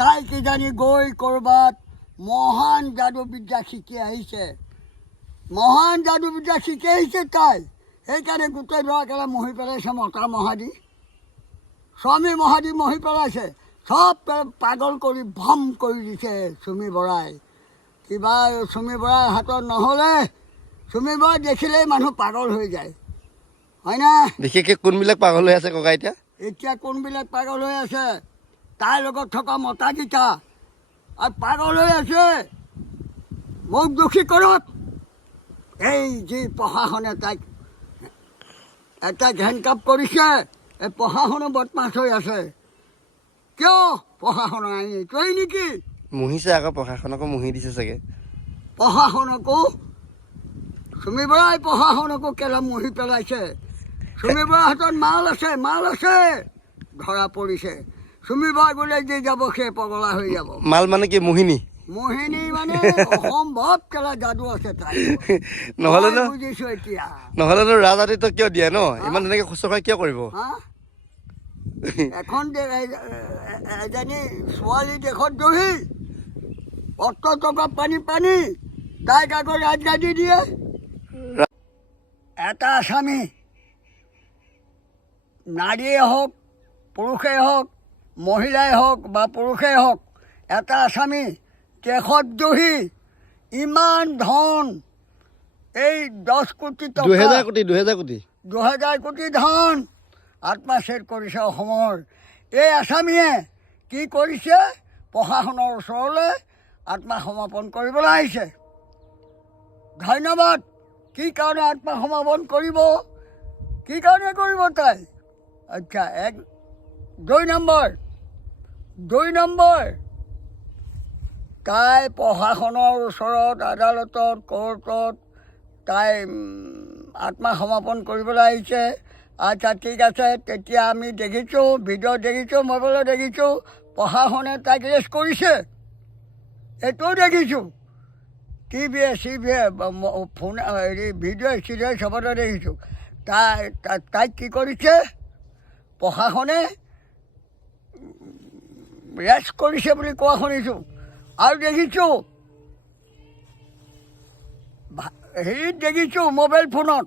তাই কিজানি গৈ ক'ৰবাত মহান যাদুবিদ্যা শিকি আহিছে, মহান যাদুবিদ্যা শিকি আহিছে তাই। সেইকাৰণে গোটেই ল'ৰাকেইটা মহি পেলাইছে, মতা মহাদি স্বামী মহাদি মহি পেলাইছে, চব পাগল কৰি ভম কৰি দিছে চুমি বৰাই। কিবা চুমি বৰাই হাতত নহ'লে চুমি বৰাই দেখিলেই মানুহ পাগল হৈ যায়, হয়নে? বিশেষকৈ কোনবিলাক পাগল হৈ আছে ককা এতিয়া? এতিয়া কোনবিলাক পাগল হৈ আছে? তাইৰ লগত থকা মতাকেইটা আৰু পাগল হৈ আছে। মোক দোষী কৰক। এই যি প্ৰশাসনে তাইক হেণ্ডকাপ কৰিছে, এই প্ৰশাসনো বদমাছ হৈ আছে। কিয় প্ৰশাসনৰ আইন এইটোৱেই নেকি? মুহিছে আকৌ, প্ৰশাসনকো মুহি দিছে চাগে। প্ৰশাসনকো চুমি বৰাই প্ৰশাসনকো কেলা মুহি পেলাইছে। চুমি বৰাৰ হাতত মাল আছে, মাল আছে, ধৰা পৰিছে। চুমি বৰাই বোলে যি যাব সেই পগলা হৈ যাব। মাল মানে কি মোহিনী? মোহিনী মানে অসম্ভৱ কেলা যাদু আছে তাই। নহ'লেনো বুজিছোঁ এতিয়া। নহ'লেনো ৰাজআদিত্য কিয় দিয়ে ন? ইমান ধুনীয়াকৈ শুশ্ৰূষা কিয় কৰিব? হা এখন এজনী ছোৱালী দেশত দহি অত টকা পানী পানী তাইক আকৌ ৰাজগাদী দিয়ে। এটা আসামী নাৰীয়ে হওক, পুৰুষেই হওক, মহিলাই হওক বা পুৰুষেই হওক, এটা আসামী দেশত দহি ইমান ধন, এই 10 কোটি টকা, 2000 কোটি 2000 কোটি ধন আত্মসাৎ কৰিছে অসমৰ। এই আসামীয়ে কি কৰিছে? প্ৰশাসনৰ ওচৰলৈ আত্মসমৰ্পণ কৰিবলৈ আহিছে। ধন্যবাদ। কি কাৰণে আত্মসমৰ্পণ কৰিব? কি কাৰণে কৰিব তাই? আচ্ছা, 2 নম্বৰ তাই প্ৰশাসনৰ ওচৰত, আদালতত, কোৰ্টত তাই আত্মসমৰ্পণ কৰিবলৈ আহিছে। আচ্ছা ঠিক আছে, তেতিয়া আমি দেখিছোঁ, ভিডিঅ' দেখিছোঁ, মোবাইলত দেখিছোঁ, প্ৰশাসনে তাইক এৰেষ্ট কৰিছে, এইটোও দেখিছোঁ। টিভিয়ে চিভিয়ে ফোন হেৰি ভিডিঅ' চিডিঅ' চবতে দেখিছোঁ। তাইক কি কৰিছে? প্ৰশাসনে এৰেষ্ট কৰিছে বুলি কোৱা শুনিছোঁ। আৰু দেখিছোঁ হেৰিত দেখিছোঁ, মোবাইল ফোনত,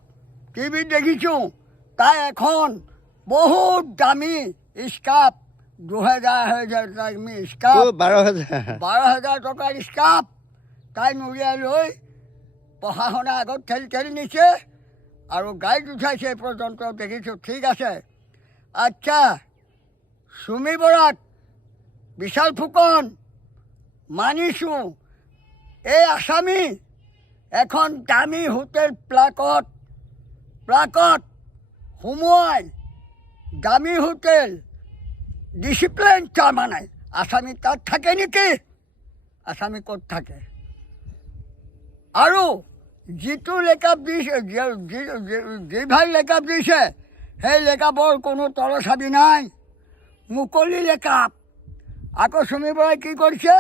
টিভিত দেখিছোঁ তাই এখন বহুত দামী স্কাৰ্ফ, 2000 দামী স্কাৰ্ফ, 12,000 টকাৰ স্কাৰ্ফ তাই নুৰিয়াই লৈ প্ৰশাসনে আগত ঠেলি নিছে আৰু গাড়ীত উঠাইছে। এই পৰ্যন্ত দেখিছোঁ। ঠিক আছে। আচ্ছা, চুমি বৰাক, বিশাল ফুকন মানিছোঁ, এই আসামী এখন দামী হোটেল প্লাকত সোমোৱাই, দামী হোটেল ডিচিপ্লিন তাৰমানে আসামী তাত থাকে নেকি? আসামী ক'ত থাকে? আৰু যিটো লেকাপ দিছে, যিভাগ লেকাপ দিছে, সেই লেকাপৰ কোনো তলচাবি নাই, মুকলি লেকাপ। আকৌ চুমি বৰাই কি কৰিছে?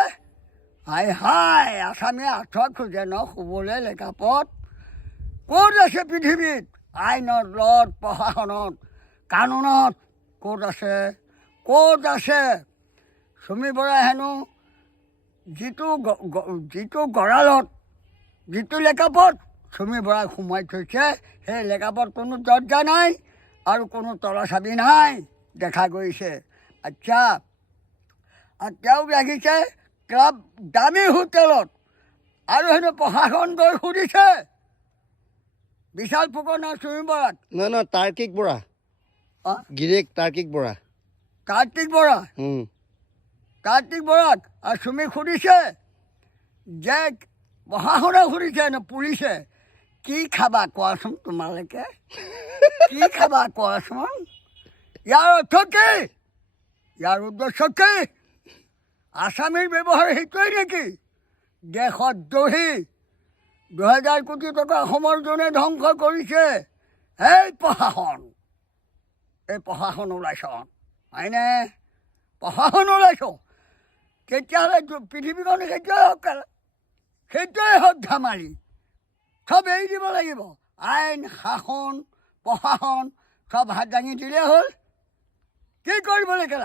হাই আসামীয়ে আঁঠুৱা খোজে ন শুবলৈ লেকাপত? ক'ত আছে পৃথিৱীত? আইনত, লত, প্ৰশাসনত, কানুনত ক'ত আছে? ক'ত আছে? চুমি বৰাই হেনো যিটো গঁৰালত, যিটো লেকাপত চুমি বৰাই সোমাই থৈছে, সেই লেকাপত কোনো দৰজা নাই আৰু কোনো তলচাবি নাই, দেখা গৈছে। আচ্ছা, আৰু তেওঁ ৰাখিছে ক্লাব দামী হোটেলত। আৰু হেনো প্ৰশাসন গৈ সুধিছে বিশাল ফুকন আৰু চুমি বৰাক। নহয়, তাৰ্কিক বৰা, গিৰিয়েক তাৰ্কিক বৰা, কাৰ্তিক বৰাক আৰু চুমিক সুধিছে যে, প্ৰশাসনে সুধিছে ন, পুলিচে, কি খাবা কোৱাচোন তোমালোকে? কি খাবা কোৱাচোন? ইয়াৰ অৰ্থ কি? ইয়াৰ উদ্দেশ্য কি? আসামীৰ ব্যৱহাৰ সেইটোৱেই নেকি? দেশত দহি 2000 কোটি টকা অসমৰ জনে ধ্বংস কৰিছে। এই প্ৰশাসন ওলাইছ, হয়নে? প্ৰশাসন ওলাইছ। তেতিয়াহ'লে পৃথিৱীখন সেইটোৱে হওক ধেমালি। চব এৰি দিব লাগিব। আইন, শাসন, প্ৰশাসন চব হাত দাঙি দিলেই হ'ল। কি কৰিব লাগে?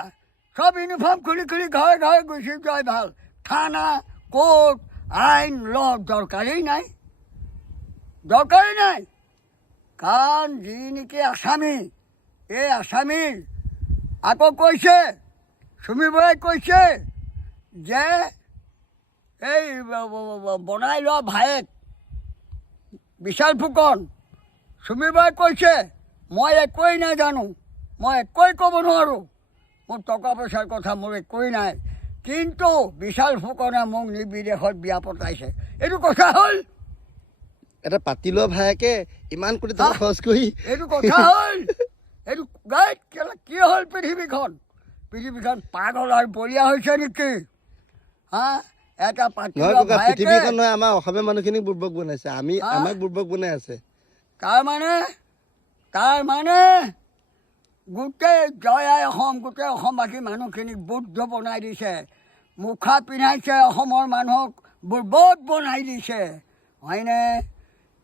সব ইউনিফৰ্ম খুলি খুলি ঘৰে ঘৰে গুছি যোৱাই ভাল। থানা কোৰ্ট আইন ল দৰকাৰই নাই, দৰকাৰই নাই। কাৰণ যি নেকি আসামী, এই আসামীৰ আকৌ কৈছে, চুমি বৰাই কৈছে যে এই বনাই লোৱা ভায়েক বিশাল ফুকন, চুমি বৰাই কৈছে মই একোৱেই নাজানো, মই একোৱেই ক'ব নোৱাৰোঁ, মোৰ টকা পইচাৰ কথা মোৰ একোৱেই নাই, কিন্তু বিশাল ফুকনে মোক নি বিদেশত বিয়া পতাইছে। এইটো কথা হ'ল? এটা পাতি লোৱা ভায়েকে ইমান কোটি টকা খৰচ কৰি এইটো কথা হ'ল? এইটো গাইত কি হ'ল? পৃথিৱীখন পাগল আৰু বলীয়া হৈছে নেকি? হা, এটা পাতি নহয় লোৱা ককা, ভায়েকে পৃথিৱীখন নহয়, আমাৰ অসমীয়া মানুহখিনিক বুৰ্বক বনাইছে, আমাক বুৰ্বক বনাই আছে। তাৰ মানে গোটেই জয় আই অসম, গোটেই অসমবাসী মানুহখিনিক বুদ্ধ বনাই দিছে, মুখা পিন্ধাইছে, অসমৰ মানুহক বুৰ্বক বনাই দিছে, হয়নে?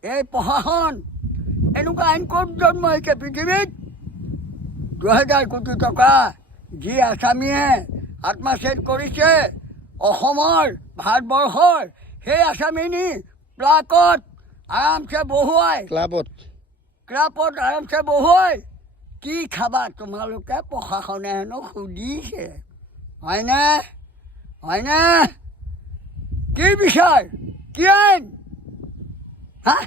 এই প্ৰশাসন এনেকুৱা আইন ক'ত জন্ম হৈছে পৃথিৱীত? 2000 কোটি টকা যি আসামীয়ে আত্মসাৎ কৰিছে অসমৰ, ভাৰতবৰ্ষৰ, সেই আসামী নি প্লাকত আৰামছে বহুৱাই, ক্লাবত আৰামছে বহুৱাই কি খাবা তোমালোকে? প্ৰশাসনে হেনো সুধিছে, হয়নে? হয়নে? কি বিচাৰ, কি আইন? হা,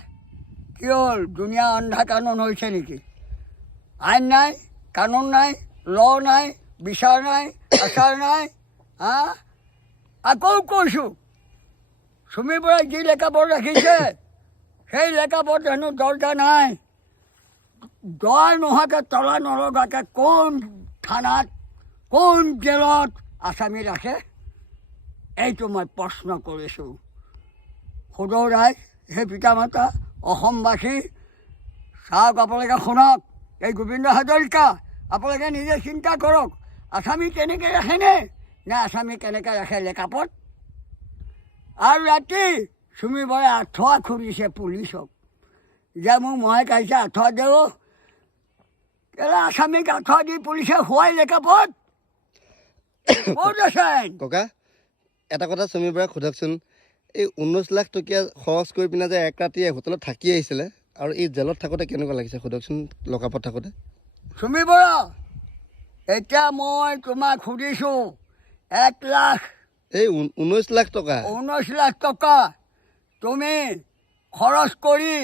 কি হ'ল? দুনিয়া অন্ধা কানুন হৈছে নেকি? আইন নাই, কানুন নাই, ল নাই, বিচাৰ নাই, আচাৰ নাই। হা, আকৌ কৈছোঁ, চুমি বৰাই যি লেখাপট ৰাখিছে সেই লেখাপট হেনো দৰকাৰ নাই। দৰ নোহোৱাকৈ তলা নলগাকৈ কোন থানাত, কোন জেলত আসামী ৰাখে? এইটো মই প্ৰশ্ন কৰিছোঁ। সদৌ ৰাইজ, হে পিতা মাতা, অসমবাসী, চাওক, আপোনালোকে শুনক, এই গোবিন্দ হাজৰিকা, আপোনালোকে নিজে চিন্তা কৰক, আসামী কেনেকৈ ৰাখেনে, নে আসামী কেনেকৈ ৰাখে লেখাপট? আৰু ৰাতি চুমি বৰাই আঁঠুৱা খুলিছে পুলিচক যে মোক মহে কাঢ়িছে, আঁঠুৱা দেও। কেলে আসামীক আঁঠুৱা দি পুলিচে শুৱাই লেখাপট? ক'ত আছে আইন? ককা, এটা কথা চুমি বৰাক সোধকচোন, এই 19 লাখ টকীয়া খৰচ কৰি পিনে যে এক ৰাতি হোটেলত থাকি আহিছিলে, আৰু এই জেলত থাকোঁতে কেনেকুৱা লাগিছে সোধকচোন, লকাপত থাকোঁতে? চুমি বৰা, এতিয়া মই তোমাক সুধিছোঁ, 1 লাখ, এই 19 লাখ টকা, 19 লাখ টকা তুমি খৰচ কৰি,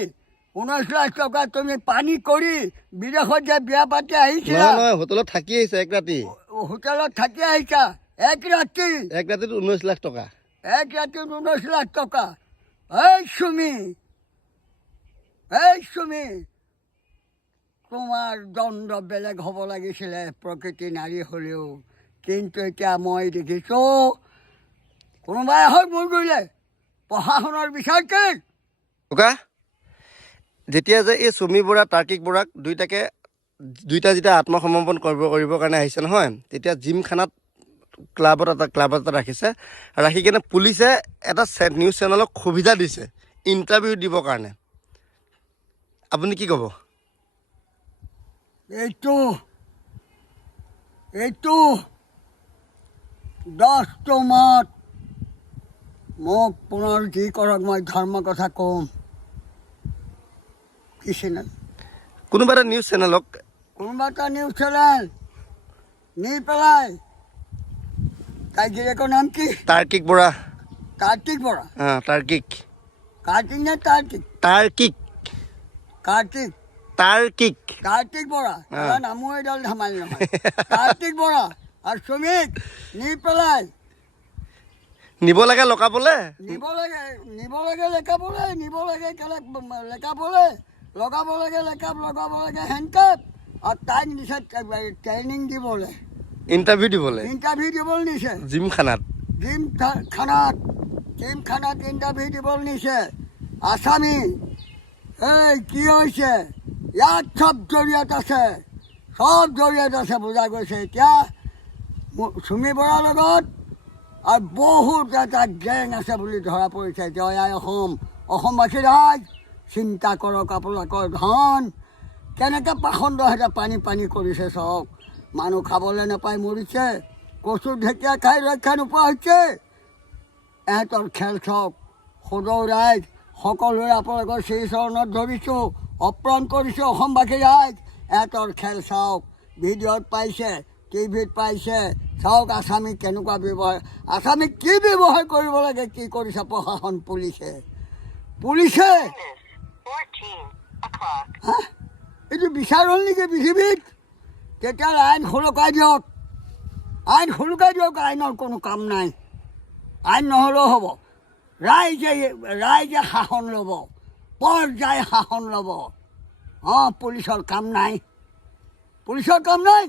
19 লাখ টকা তুমি পানী কৰি বিদেশত যে বিয়া পাতি আহিছিলা, নহয় হোটেলত থাকি আহিছে এক ৰাতি, হোটেলত থাকি আহিছা এক ৰাতিত 19 লাখ টকা, 1 ৰাতিত 19 লাখ টকা। এই চুমি, তোমাৰ দণ্ড বেলেগ হ'ব লাগিছিলে, প্ৰকৃতি নাৰী হ'লেও, কিন্তু এতিয়া মই দেখিছোঁ কোনোবাই হৈ মোৰ কৰিলে প্ৰশাসনৰ বিচাৰ কি? ককা, যেতিয়া যে এই চুমি বৰা, তাৰ্কিক বৰাক দুইটা যেতিয়া আত্মসমৰ্পণ কৰিবৰ কাৰণে আহিছে নহয়, তেতিয়া জিমখানাত ক্লাবত এটা ৰাখিছে, ৰাখি কিনে পুলিচে এটা নিউজ চেনেলক সুবিধা দিছে ইণ্টাৰভিউ দিবৰ কাৰণে। আপুনি কি ক'ব? এইটো 10টো মত মোক পুনৰ যি কৰক, মই ধৰ্ম কথা ক'ম। কি চেনেল? কোনোবা এটা নিউজ চেনেলক নি পেলাই, তাই গিৰিয়েকৰ নাম কি? তাৰ্কিক বৰা। কাৰ্তিক বৰা? তাৰ্কিক। কাৰ্তিক নে তাৰ্কিক? তাৰ্কিক। কাৰ্তিক? তাৰ্কিক। কাৰ্তিক বৰা, নামো এডাল ধেমালি নহয়। কাৰ্তিক বৰা আৰু চুমিক নি পেলাই নিব লাগে লকাবলৈ, নিব লাগে লেখাবলৈ, নিব লাগে লেখাবলৈ, লগাব লাগে লেখাপ, লগাব লাগে হেণ্ডকাপ, আৰু তাইক নিছে ট্ৰেইনিং দিবলৈ, ইণ্টাৰভিউ দিবলৈ নিছে জিমখানাত ইণ্টাৰভিউ দিবলৈ নিছে। আসামী, এই কি হৈছে? ইয়াত চব জড়িয়ত আছে, বুজা গৈছে। এতিয়া চুমি বৰাৰ লগত আৰু বহুত এটা গেং আছে বুলি ধৰা পৰিছে। জয় আই অসম, অসমবাসী ৰাইজ, চিন্তা কৰক, আপোনালোকৰ ধন কেনেকৈ পাখণ্ড পানী কৰিছে। চাওক, মানুহ খাবলৈ নাপাই মৰিছে, কচু ঢেকীয়া খাই ৰক্ষা নোপোৱা হৈছে। এহঁতৰ খেল চাওক। সদৌ ৰাইজ সকলোৱে আপোনালোকৰ শ্ৰীচৰণত ধৰিছোঁ, অৰ্পণ কৰিছোঁ। অসমবাসী ৰাইজ এহঁতৰ খেল চাওক। ভিডিঅ'ত পাইছে, টিভিত পাইছে। চাওক আসামী কেনেকুৱা ব্যৱহাৰ, আসামীক কি ব্যৱহাৰ কৰিব লাগে, কি কৰিছে প্ৰশাসন, পুলিচে। হা, এইটো বিচাৰ হ'ল নেকি পৃথিৱীত? তেতিয়াহ'লে আইন সুৰক্ষাই দিয়ক, আইন সুৰক্ষাই দিয়ক। আইনৰ কোনো কাম নাই, আইন নহ'লেও হ'ব। ৰাইজে শাসন ল'ব, পৰ্যায় শাসন ল'ব। পুলিচৰ কাম নাই, পুলিচৰ কাম নাই।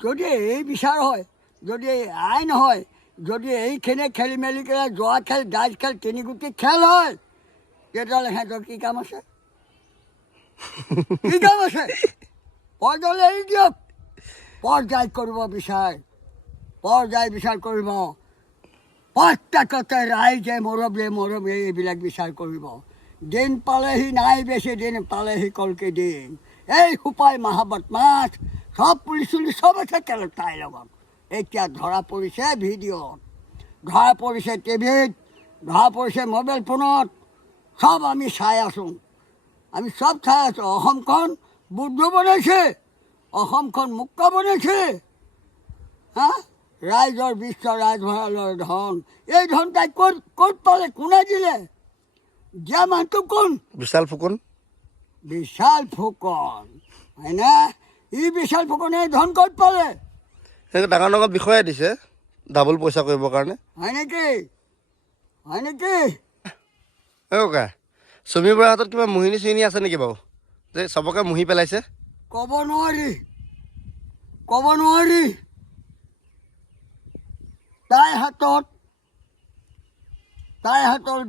যদি এই বিচাৰ হয়, যদি এই আইন হয়, যদি এইখিনি খেলি মেলি কৰি যোৱা খেল, ডাইজ খেল, তিনিগুটি খেল হয়, তেতিয়াহ'লে সিহঁতৰ কি কাম আছে? কি কাম আছে? পৰ্যায়লৈ এৰি দিয়ক। পৰ্যায় কৰিব বিচাৰ, পৰ্যায় বিচাৰ কৰিব। প্ৰত্যেকতে ৰাইজে মুৰব্বীয়ে এইবিলাক বিচাৰ কৰিব। দিন পালেহি, নাই বেছি দিন পালেহি কলকে দিন। এই সোপাই মহাবদমাছ সব পুলিচ চুলিচ চব আছে কেলে তাইৰ লগত। এতিয়া ধৰা পৰিছে ভিডিঅ'ত, ধৰা পৰিছে টিভিত, ধৰা পৰিছে মোবাইল ফোনত। চব আমি চাই আছোঁ, আমি চব চাই আছোঁ। অসমখন বুদ্ধ বনাইছে, অসমখন মুক্ত বনাইছে। হা, ৰাইজৰ বিশ্ব ৰাজভঁৰালৰ ধন, এই ধন তাই ক'ত পালে, কোনে দিলে? দিয়া মানুহটো কোন? বিশাল ফুকন। বিশাল ফুকন, হয়নে? বিশাল ফুকনে ধন ক'ত পালে? সেনেকৈ ডাঙৰ ডাঙৰ বিষয়াই দিছে ডাবল পইচা কৰিবৰ কাৰণে। হয় নেকি? হয় নেকি? ককা, চুমি বৰাৰ হাতত কিবা মোহিনী চুহিনী আছে নেকি বাৰু, যে চবকে মুহি পেলাইছে? ক'ব নোৱাৰি, ক'ব নোৱাৰি। তাইৰ হাতৰ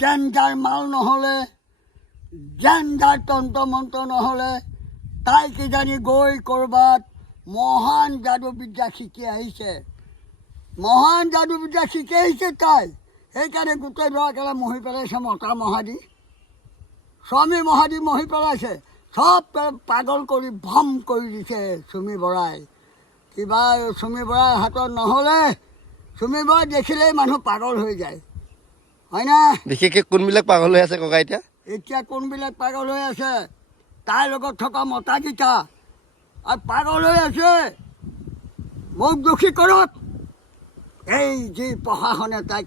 জেনজাৰ মাল নহ'লে, জেনজাৰ তন্ত্ৰ মন্ত্ৰ নহ'লে, তাই কিজানি গৈ ক'ৰবাত মহান যাদুবিদ্যা শিকি আহিছে, মহান যাদুবিদ্যা শিকি আহিছে তাই। সেইকাৰণে গোটেই ল'ৰাকেইটা মহি পেলাইছে, মতা মহাদি, স্বামী মহাদি মহি পেলাইছে। চব পাগল কৰি ভম কৰি দিছে চুমি বৰাই। কিবা চুমি বৰাৰ হাতত নহ'লে, চুমি বৰাই দেখিলেই মানুহ পাগল হৈ যায়, হয় না? বিশেষকৈ কোনবিলাক পাগল হৈ আছে ককা এতিয়া? এতিয়া কোনবিলাক পাগল হৈ আছে? তাইৰ লগত থকা মতাকেইটা আৰু পাগল হৈ আছে। মোক দোষী কৰক। এই যি প্ৰশাসনে তাইক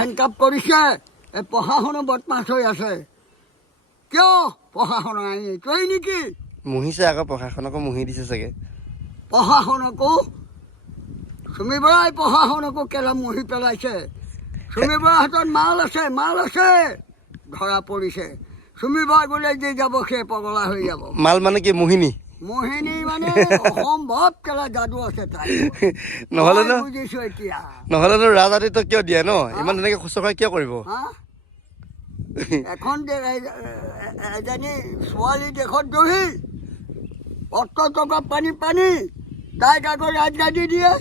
হেণ্ডকাপ কৰিছে, এই প্ৰশাসনো বদমাছ হৈ আছে। কিয় প্ৰশাসনৰ আইন এইটোৱেই নেকি? মুহিছে আকৌ, প্ৰশাসনকো মুহি দিছে চাগে। প্ৰশাসনকো, চুমি বৰাই প্ৰশাসনকো কেলে মুহি পেলাইছে। চুমি বৰাৰ হাতত মাল আছে, মাল আছে, ধৰা পৰিছে। চুমি বৰাই বোলে যি যাব সেই পগলা হৈ যাব। মাল মানে কি, মোহিনী? মোহিনী মানে অসম্ভৱ কেলা যাদু আছে তাই। নহ'লেনো বুজিছোঁ এতিয়া। নহ'লেনো ৰাজআদিত্য কিয় দিয়ে ন? ইমান ধুনীয়াকৈ শুশ্ৰূষা কিয় কৰিব? হা, এখন এজনী ছোৱালী দেশত দহি, অত টকা পানী, তাইক আকৌ ৰাজগাদী দিয়ে।